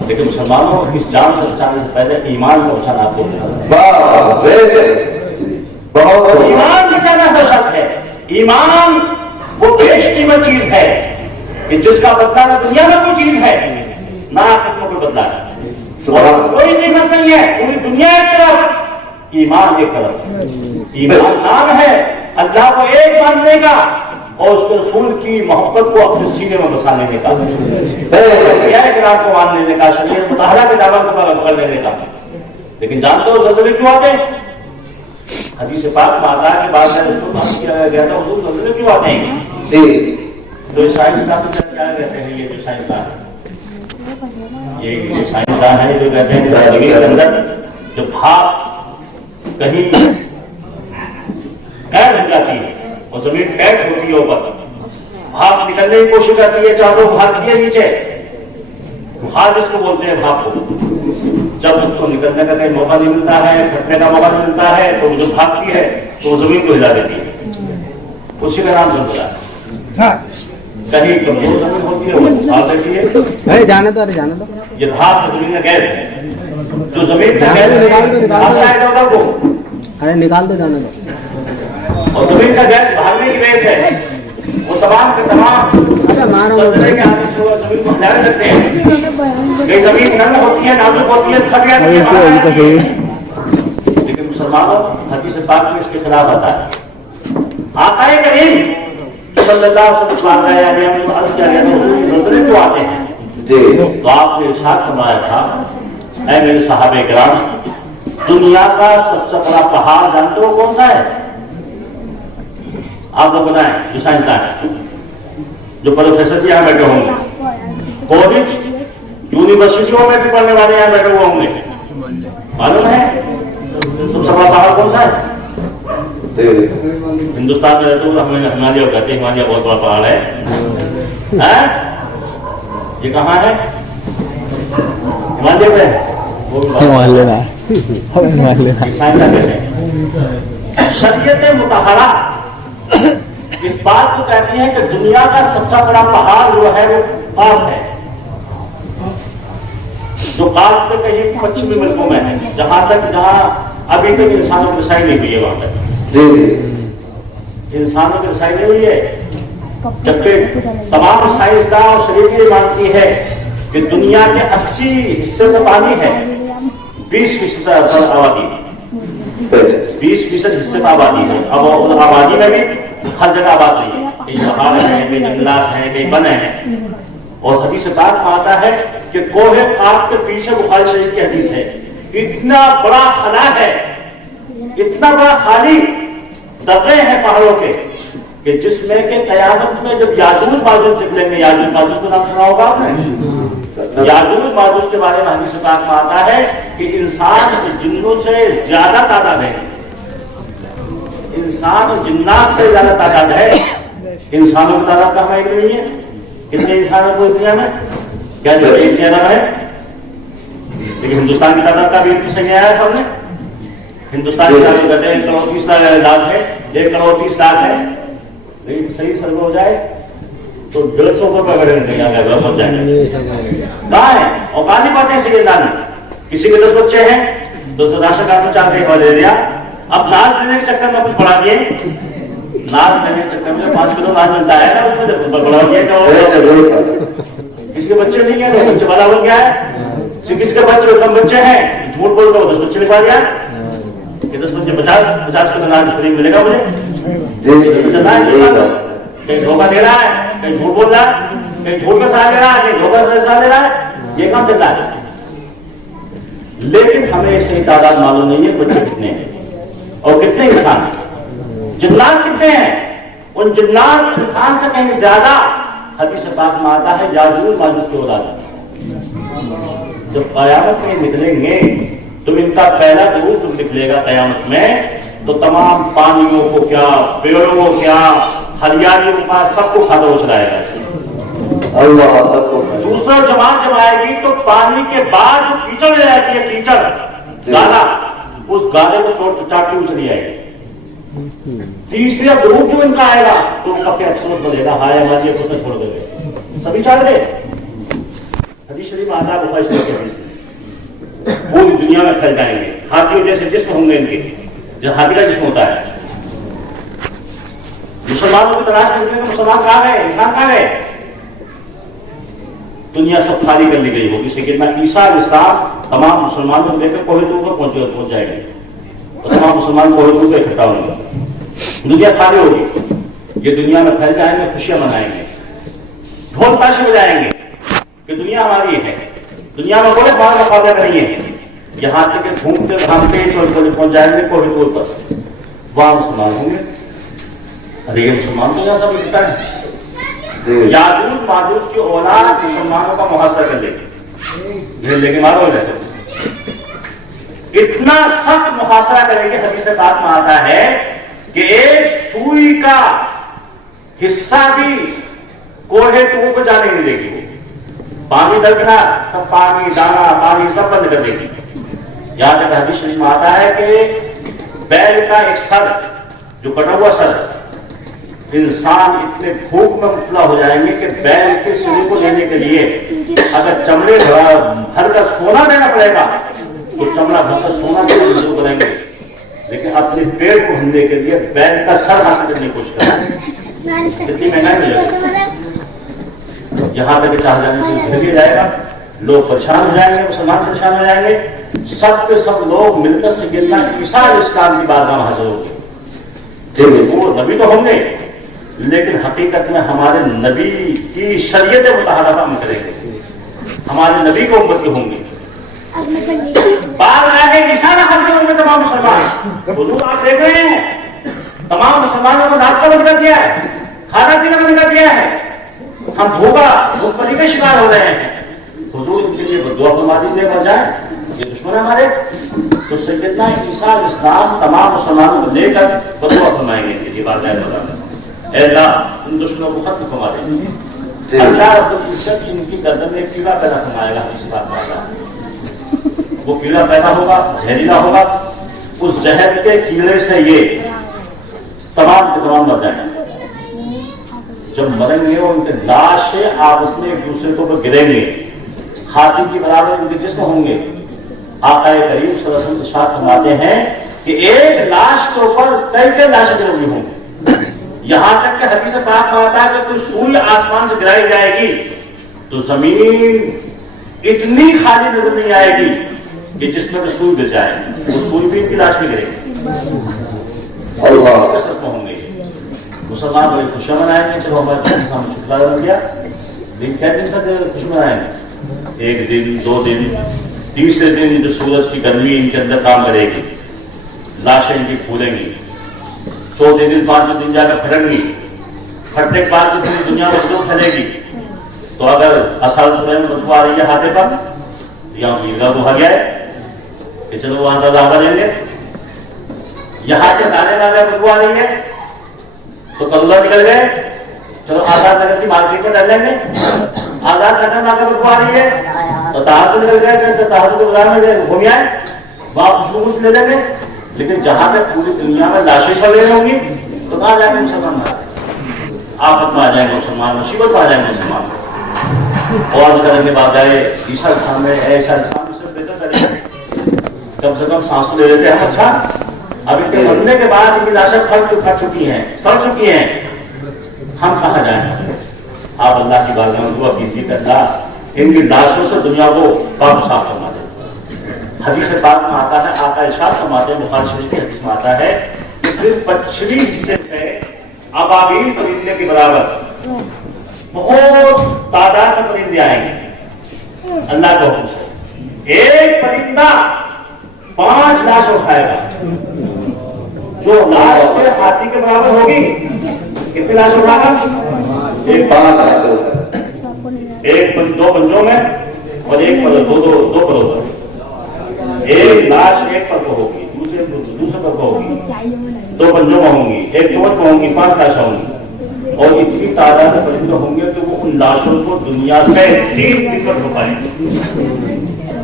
لیکن مسلمانوں اس جان سے بچانے سے پہلے ایمان کو بچانا آپ کو بہت ایمان بچانا تو سب ہے. ایمان وہ بیش قیمت چیز ہے کہ جس کا بدلہ نہ دنیا میں کوئی چیز ہے نہ آخرت میں کوئی بدلہ ہے. کوئی قیمت نہیں ہے. پوری دنیا ایک طرف ایمان ایک طرف. ایمان نام ہے اللہ کو ایک ماننے کا اور اس کے رسول کی محبت کو اپنے سینے میں بسا لینے کا, اقرار کو مان لینے کا, شریعت مطالعہ کے دعویٰ کو پکڑ لینے کا. لیکن جانتے ہو زلزلے کیوں آتے ہیں؟ حدیث پاک میں آتا ہے کہ بعد میں اس کو بحث کیا گیا تھا حضور زلزلے کیوں آتے ہیں جی. تو سائنسدان کیا کہتے ہیں, یہ جو سائنسدان یہ سائنسدان ہے جو کہتے ہیں زمین کے اندر جب بھاپ کہیں قید ہو جاتی ہے اور زمین قید ہوتی ہے اوپر, بھاپ نکلنے کی کوشش کرتی ہے, چادر بھاگتی ہے نیچے, بخار جس کو بولتے ہیں بھاپ کو, جب اس کو نکلنے کا کہیں موقع نہیں ملتا ہے, پھٹنے کا موقع نہیں ملتا ہے, تو جو بھاگتی ہے تو وہ زمین کو ہلا دیتی ہے. اسی کا نام زلزلہ ہے. کہیں کمزور زمین ہوتی ہے وہ بھاگ دیتی ہے. جانے دو یہ بھاپ زمین کا گیس ہے, جو زمین کا گیس ارے نکال دو, جانے دو. اور زمین کا گیس بھاگنے کی وجہ سے وہ تمام کے تمام زلزلے کے آنے سے زمین کو ہلانے لگتے ہیں. کئی زمین نرم ہوتی ہے, نازک ہوتی ہے, تھک جاتی ہے. لیکن مسلمانوں حدیث پاک میں اس کے خلاف آتا ہے. آقا کریم صلی اللہ علیہ وسلم نے عرض کیا گیا تھا زلزلے کیوں آتے ہیں جی. تو آپ نے ارشاد فرمایا تھا اے میرے صحابہ کرام, دنیا کا سب سے بڑا پہاڑ جانتے ہو کون سا ہے؟ آپ لوگ بتائیں جو سائنسدان ہے, جو پروفیسر جی یہاں بیٹھے ہوں گے, کالج یونیورسٹیوں میں بھی پڑھنے والے یہاں بیٹھے ہوئے ہوں گے, معلوم ہے سب سے بڑا پہاڑ کون سا ہے؟ ہندوستان میں رہتے ہوئے ہمیں ہمالیہ کہتے ہیں, ہمالیہ بہت بڑا پہاڑ ہے. یہ کہاں ہے؟ ہمالیہ میں شریعت مطہرہ اس بات کو کہتی ہے کہ دنیا کا سب سے بڑا پہاڑ جو ہے وہ قاف ہے, جو قاف پہ کہیں پچھمی ملکوں میں ہے, جہاں ابھی تک انسانوں کی رسائی نہیں ہوئی ہے وہاں تک. انسانوں کی رسائی نہیں ہوئی ہے, جبکہ تمام سائنسداں اور شریعت یہ مانتی ہے کہ دنیا کے 80 حصے میں پانی ہے, 20% آبادی, 20% حصے میں آبادی ہے. اب آبادی میں بھی ہر جگہ آباد نہیں ہے, کئی پہاڑ ہیں, کئی جنگلات ہیں, کئی بن ہیں. اور حدیث پاک میں آتا ہے کہ کوہ قاف کے پیچھے بخاری شریف کی حدیث ہے, اتنا بڑا خلا ہے, اتنا بڑا خالی دبے ہیں پہاڑوں کے کہ جس میں کہ قیامت میں جب یاجوج ماجوج نکلیں گے, یاجوج ماجوج کو نام سنا ہوگا آپ نے, یاجوج ماجوج کے بارے میں حدیث پاک میں آتا ہے کہ انسان جنوں سے زیادہ تعداد ہے, انسان اور جنات سے زیادہ تعداد ہے. انسانوں کی تعداد کہاں ایک نہیں ہے, کتنے انسانوں کو دنیا میں کیا جو ایک کہنا ہے, لیکن ہندوستان کی تعداد کا بھی ایک صحیح آیا ہے سب نے. ہندوستان کی تعداد کہتے ہیں 1 کروڑ 30 لاکھ ہے, 1 کروڑ 30 لاکھ ہے, لیکن صحیح سرو ہو جائے تو 150 روپے بڑے نہیں آ گیا پہنچ جائیں گے. کہاں ہے اور کہاں نہیں پاتے سید دان, کسی کے 10 بچے ہیں تو راشن کارڈ میں 4 حوالے دے دیا. اب ناز لینے کے چکر میں کچھ بڑھا دیے, ناز لینے کے چکر میں 5 کلو ناز ملتا ہے نا, اس میں بڑھا دیا. کسی کے بچے نہیں ہیں تو بچے بڑا ہو گیا ہے, کسی کے بچے کم بچے ہیں جھوٹ بول کر 10 بچے لکھوا دیا کہ 10 بچے 50 کلو ناز فری ملے گا مجھے. کہیں دھوکہ دے رہا ہے, کہیں جھوٹ بول رہا ہے, کہیں جھوٹ کا ساتھ دے رہا ہے, کہیں دھوکہ کا ساتھ دے رہا ہے, یہ کام چلتا ہے. لیکن ہمیں صحیح تعداد معلوم نہیں ہے بچے کتنے ہیں اور کتنے انسان ہیں. جنات کتنے ہیں, ان جنات انسان سے کہیں زیادہ حدیث پاک میں آتا ہے یاجوج ماجوج کی اولاد ہے. جب قیامت میں نکلیں گے تو ان کا پہلا گروپ نکلے گا قیامت میں, تو تمام پانیوں کو کیا, پیڑوں کو کیا, ہریالیوں کا سب کو کھادا اچھلائے گا. اللہ سب کو. دوسرا جماعت جب آئے گی تو پانی کے بعد جو کیچڑ لے جاتی ہے, کیچڑ گالا, اس گالے کو چاٹ کے اچھلی آئے گی. تیسرا گروپ جو ان کا آئے گا تو ان کا پھر افسوس بنے گا, ہائے ہماری یہ چھوڑ دے گے, سبھی چاٹ دے. حدیث شریف میں آتا ہے بخاری شریف کی حدیث میں پوری دنیا میں پھیل جائیں گے، ہاتھیوں جیسے جسم ہوں گے ان کے، جو ہاتھی کا جسم ہوتا ہے. مسلمانوں کی تلاش میں نکلے مسلمان کہاں گئے، انسان کہاں گئے؟ دنیا سب خالی کر لی گئی ہوگی. سیدنا عیسیٰ علیہ السلام تمام مسلمانوں کو لے کر کوہ طور پر پہنچ جائے گے اور تمام مسلمان کوہ طور پر اکٹھا ہوں گے. دنیا خالی ہوگی، یہ دنیا میں پھیل جائیں گے، خوشیاں منائیں گے، ڈھول تاشے بجائیں گے کہ دنیا ہماری ہے. دنیا میں کوئی ہمارا مقابلہ نہیں ہے. یہاں تک کہ گھومتے گھامتے چوری چوری پہنچ جائیں گے کوہ طور پر، وہاں مسلمان ہوں گے. ارے یہ مسلمان تو یہاں سب اکٹھا ہے. یاجوج ماجوج کی اولاد مسلمانوں کا محاصرہ کر لے گی، لے کے مارو لے. اتنا سخت محاصرہ کرے گی، حدیث پاک میں آتا ہے کہ ایک سوئی کا حصہ بھی کوہ طور پر جانے نہیں دے گی. پانی دکھنا سب، پانی دانا پانی سب بند کر دے گی. یہاں تک حدیث شریف میں آتا ہے کہ بیل کا ایک سر، جو کٹا ہوا سر، انسان اتنے بھوک میں مبتلا ہو جائیں گے کہ بیل کے سرے کو لینے کے لیے اگر چمڑے بھر کر سونا دینا پڑے گا تو چمڑا بھر کر سونا دینا ضرور کریں گے، لیکن اپنے پیٹ کو ہننے کے لیے بیل کا سر حاصل کرنے کی کوشش کریں. اتنی مہنگائی ملے گی. یہاں تک چاہ جانے سے گھر دیا جائے گا، لوگ پریشان ہو جائیں گے، مسلمان پریشان ہو جائیں گے. سب کے سب لوگ مل کر سیدنا عیسیٰ علیہ السلام کی بارگاہ میں حاضر ہوں گے. وہ نبی تو ہوں گے لیکن حقیقت میں ہمارے نبی کی شریعت متحرہ ہم کریں گے، ہمارے نبی کو امت کے ہوں گے. بار آئے عیسیٰ نے حضرت ہوں گے تمام مسلمان. حضور آپ دیکھ رہے ہیں تمام مسلمانوں کو رات کا بند کر دیا ہے، کھانا پینا بند کر دیا ہے. ہم بھوکا بھوکمری کا شکار ہو رہے ہیں. حضور ان کے لیے دعا فرما دیجیے بچ جائیں، یہ دشمن ہے ہمارے. تو سیدنا عیسیٰ علیہ السلام تمام مسلمانوں کو لے کر دعا فرمائیں گے کہ یہ بات ہے اے اللہ ان دشمنوں کو ختم فرما دیں. اللہ رب العزت ان کی گردن میں کیڑا پیدا فرمائے گا. اس بات کا وہ کیڑا پیدا ہوگا، زہریلا ہوگا. اس زہر کے کیڑے سے یہ تمام کے تمام مر جائیں گے. جب مریں گے ان کے لاشیں آپس میں ایک دوسرے کے اوپر گریں گے، ہاتھی کی برابر ان کے جسم ہوں گے. آقا کریم صلی اللہ علیہ وسلم ارشاد فرماتے ہیں کہ ایک لاش کے اوپر کئی لاشیں گری ہوں گی. یہاں تک کہ حدیث پاک میں آتا ہے کہ کوئی سوئی آسمان سے گرائی جائے گی تو زمین اتنی خالی نظر نہیں آئے گی کہ جس میں سوئی گر جائے، وہ سوئی بھی ان کی لاش میں گرے گی. کثرت میں ہوں گے مسلمان، بڑی خوشیاں منائیں گے. چلو ہمارے سامنے شکریہ بن گیا. دن کیا دن تک خوشی منائیں گے؟ ایک دن، دو دن، تیسرے دن جو سورج کی گرمی ان کے اندر کام کرے گی، لاشیں ان کی پھولیں گی. چوتھے دن پانچویں دن جا کر پھٹیں گی. پھٹنے کے بعد جو دنیا میں جو پھیلے گی تو اگر اصل میں بدبو آ رہی ہے ہاتھے پر یا میرا وہ آ گیا ہے کہ چلو وہاں دادا لیں گے. یہاں سے نانے نانے بدبو آ رہی ہے تو کلولا نکل گئے، چلو آزاد نگر کی مارکیٹ میں ڈال لیں گے. آزاد نگر میں بدبو آ رہی ہے تو تاہر کو نکل گئے، تاہر کو بازار میں گھوم آئے، وہاں خوشبو لے لیں گے. لیکن جہاں تک پوری دنیا میں لاشیں چل رہی ہوں گی تو کہاں جائیں گے مسلمان؟ آفت میں آ جائیں گے مسلمان، مصیبت میں آ جائیں گے مسلمان. اور کرنے کے بعد آئے عیسیٰ علیہ السلام میں ایسا انسان سے بہتر چلے کم سے کم سانسوں لے لیتے ہیں. اچھا اب ان کے مرنے کے بعد ان کی لاشیں پھٹ چکی ہیں، سڑ چکی ہیں، ہم کہاں جائیں؟ آپ اللہ کی بارگاہ میں دعا کیجیے کہ اللہ ان کی لاشوں سے دنیا کو پاک صاف فرما دے. حدیث پاک میں آتا ہے، آقا ارشاد فرماتے ہیں، بخاری شریف کی حدیث میں آتا ہے کہ پھر پچھلی حصے سے ابابیل پرندے کے برابر بہت تعداد میں پرندے آئیں گے اللہ کے حکم سے. ایک پرندہ 5 لاش اٹھائے گا. جو لاش کے ہاتھی کے برابر ہوگی کتنی لاش اٹھا گا؟ 5 لاش. ایک 2 پنجوں میں اور ایک پر دو پروں پر. ایک لاش ایک پر کو ہوگی، دوسرے پر کو ہوگی، 2 پنجوں میں ہوں گی، ایک چوٹ میں ہوں گی، 5 لاشیں ہوں گی. اور اتنی تعداد میں پرندے ہوں گے کہ وہ ان لاشوں کو دنیا سے 3 ٹکٹ ہو پائیں گے.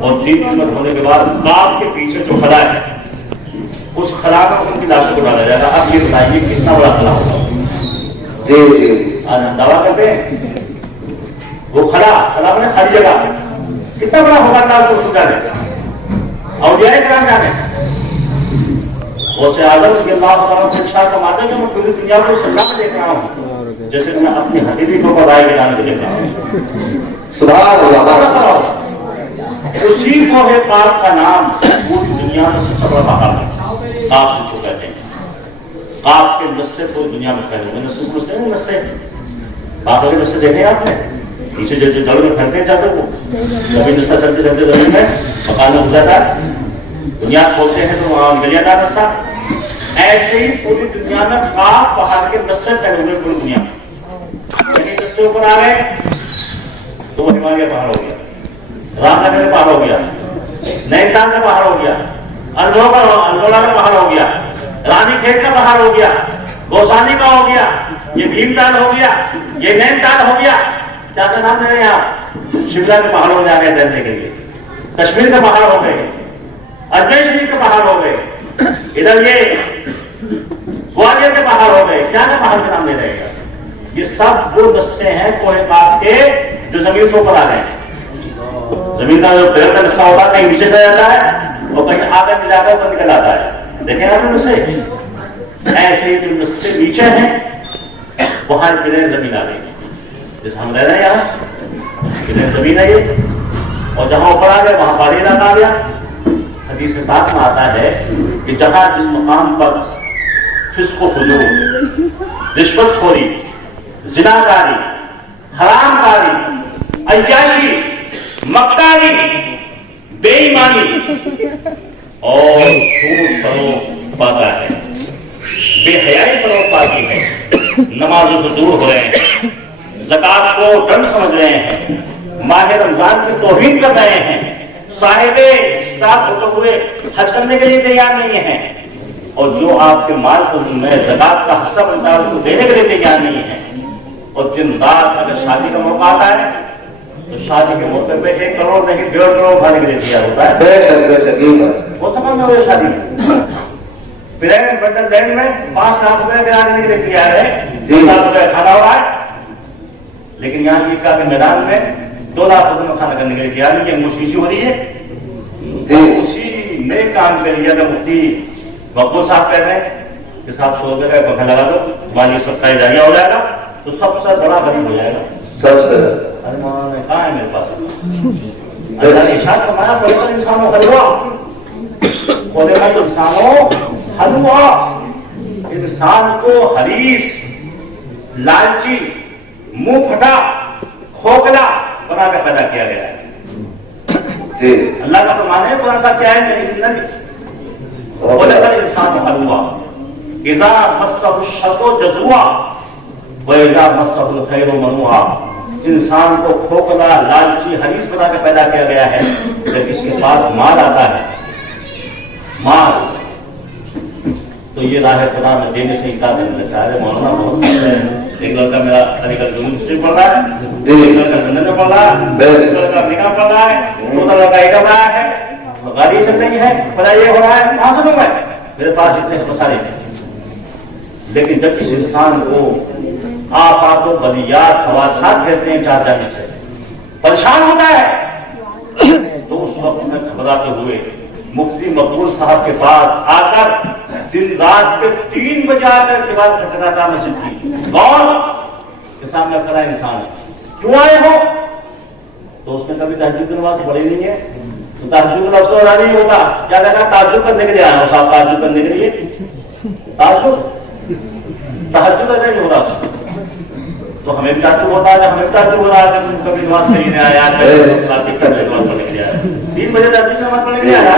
اور 3 ٹکٹ ہونے کے بعد باغ کے پیچھے جو خلا ہے اس خلا میں ان کی لاشوں کو ڈالا جائے گا. اب یہ بتائیے کتنا بڑا خلا ہوگا؟ آج ہم دعویٰ کرتے ہیں وہ خلا میں خالی جگہ کتنا بڑا ہوگا اللہ کو سجا دے گا. اولیاء کرام جانے غوث اعظم رضی اللہ تعالیٰ کو ارشاد فرماتے ہیں کہ میں پوری دنیا کو سجا میں دیکھ رہا ہوں جیسے کہ میں اپنی ہتھیلی کو بدائے گرانے میں دیکھ رہا ہوں. سبحان اللہ. اسی کوہ پاک کا نام پوری دنیا میں سب سے بڑا پہاڑ ہے. آپ جس کو کہتے ہیں آپ کے نسے پوری دنیا میں پھیلے ہوئے. نسے سمجھتے ہیں نسے باقی کے نسے دیکھے آپ نے نیچے جو جڑ میں پھیلتے جاتے وہ زمین نسا چلتے چلتے زمین میں مکان میں گزرتا ہے. بنیاد کھولتے ہیں تو وہاں گلیا کا نسا. ایسے ہی پوری دنیا میں پاک پہاڑ کے نسے پھیلے ہوئے پوری دنیا میں. یعنی نسے اوپر آ گئے تو وہ ہمالیہ پہاڑ ہو گیا, رام نگر میں پہاڑ ہو گیا, نینتال میں پہاڑ ہو گیا, اندولا میں پہاڑ ہو گیا, رانی کھیت کا پہاڑ ہو گیا, گوسانی کا ہو گیا, یہ بھیم تال ہو گیا, یہ نین تال ہو گیا. کیا کا نام لے رہے ہیں آپ؟ شملہ کے پہاڑوں میں جا گئے تیرنے کے لیے, کشمیر کے پہاڑ ہو گئے, اجمیر شریف کے پہاڑ ہو گئے, ادھر یہ گوالیئر کے پہاڑ ہو گئے. کیا کا پہاڑ کا نام لے رہے گا؟ یہ سب وہ نسے ہیں کوہ پاک کے جو زمین سے اوپر آ گئے. زمین کا جو پیڑ کا نسا ہوتا ہے کہیں نیچے چلا جاتا ہے اور کہیں آگے جا کر اوپر نکل آتا ہے. دیکھیں آپ نسے ایسے ہی جو نسے نیچے ہیں وہاں پلین زمین آ گئی. جیسے ہم رہ رہے ہیں یہاں پلین زمین ہے یہ, اور جہاں اوپر آ گئے وہاں پہاڑی علاقہ آ گیا. حدیث پاک میں آتا ہے کہ جہاں جس مقام پر فسق و فجور, رشوت خوری, زناکاری, حرام کاری, عیاشی, مکاری, بے ایمانی اور جھوٹ فروغ پاتا ہے, بے حیائی فروغ پاتی ہے, نمازوں سے دور ہو رہے ہیں, زکات کو ڈنڈ سمجھ رہے ہیں, ماہ رمضان کی توہین کر رہے ہیں, صاحب اسٹاف ہوتے ہوئے حج کرنے کے لیے تیار نہیں ہیں, اور جو آپ کے مال کو میں زکات کا حصہ بنتا ہے اس کو دینے کے لیے تیار نہیں ہے. اور دن رات اگر شادی کا موقع آتا ہے تو شادی کے موقع پہ 1 کروڑ نہیں 1.5 کروڑ بھرنے کے لیے تیار ہوتا ہے. وہ سفر میں ہوئے شادی میں پلین بنڈل لینڈ میں 5 لاکھ روپئے دینے کے لیے تیار ہے, 2 لاکھ روپئے کھانا ہو رہا ہے. لیکن یہاں عیدگاہ کے میدان میں 2 لاکھ روپئے میں کھانا کرنے کے لیے تیار نہیں ہے. مشکل ہو رہی ہے. اسی نئے کام کے لیے اگر مفتی مقبول صاحب کہتے ہیں کہ صاحب 100 روپئے کا پنکھا لگا دو مالی صدقہ جاریہ ہو جائے گا تو سب سے بڑا غریب ہو جائے گا. سب سے ارے مولانا نے کہا ہے میرے پاس اللہ نے ارشاد فرمایا خلق الانسان حلوا, خلق الانسان حلوا, انسان کو حریص, لالچی, منہ پھٹا, کھوکھلا بنا کر پیدا کیا گیا ہے. اللہ کا فرمان ہے قرآن کا کیا ہے؟ خلق الانسان حلوا اذا مسہ الشر جزوعا وَإِذَا مَسَّهُ الْخَيْرُ مَنُوعًا. انسان کو کھوکھلا, لالچی, حریص بنا کے پیدا کیا گیا ہے. جب اس کے پاس مال آتا ہے, مال تو یہ راہ خدا میں دینے سے انکار نہیں لگتا ہے. مولانا بہت ایک لڑکا میرا علی گڑھ یونیورسٹی پڑھ رہا ہے, ایک لڑکا لندن میں پڑھ رہا ہے, ایک لڑکا امریکہ پڑھ رہا ہے, 2 لڑکا ایک رہا ہے, گاڑی چل رہی ہے, بڑا یہ ہو رہا ہے. کہاں سے دوں میں؟ میرے پاس اتنے مسائل ہیں. لیکن جب کسی انسان کو آفات و بلیات حوادثات کہتے ہیں 4 جانب سے پریشان ہوتا ہے تو اس وقت میں گھبراتے ہوئے مفتی مقبول صاحب کے پاس آ کر دن رات کے 3 بجے آ کر دیوار کھٹکھٹاتا مسجد کی. کون کے سامنے کھڑا انسان ہے, کیوں آئے ہو؟ تو اس نے کبھی تہجد کی نماز پڑھی نہیں ہے تو تہجد کا لفظ ادا نہیں ہوتا. کیا کہنا؟ تعجب کرنے کے لیے آیا ہو صاحب, تعجب کرنے کے لیے. تہجد ادا نہیں ہو رہا تو ہمیں بھی تعجب ہوتا ہے, ہمیں بھی تعجب ہو رہا ہے کہ کبھی نماز پڑھنے نہیں آیا, نماز پڑھنے کے لیے آیا, 3 بجے تہجد نماز پڑھنے کے لیے آیا.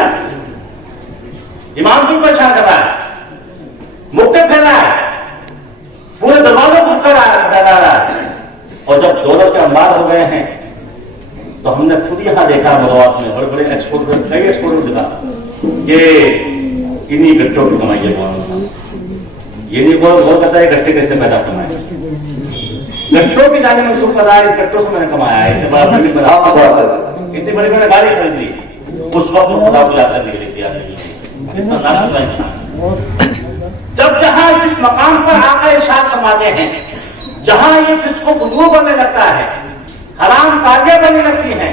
امام کیوں پریشان کر رہا ہے, مکے پھیر رہا ہے, پورے دروازے کو کر رہا ہے. اور جب دولت کے انبار ہو گئے ہیں تو ہم نے خود یہاں دیکھا مدوات میں بڑے بڑے ایکسپورٹ, کئی ایکسپورٹ دکھا کہ انہیں گٹوں کی کمائی ہے. مولانا صاحب یہ نہیں وہ کہتا ہے گٹے کیسے پیدا کمائے, گٹوں کی جانے منسوخ کر رہا ہے, گٹوں سے میں نے کمایا ہے, اتنی بڑی میں نے گاڑی خرید لی. اس وقت خدا کو یاد کرنے کے لیے تیار نہیں ہے. اتنا ناشکرا انسان. جب جہاں جس مقام پر آقا ارشاد فرماتے ہیں جہاں یہ فسق و فجور بننے لگتا ہے, حرام کاریاں بننے لگتی ہیں,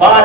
5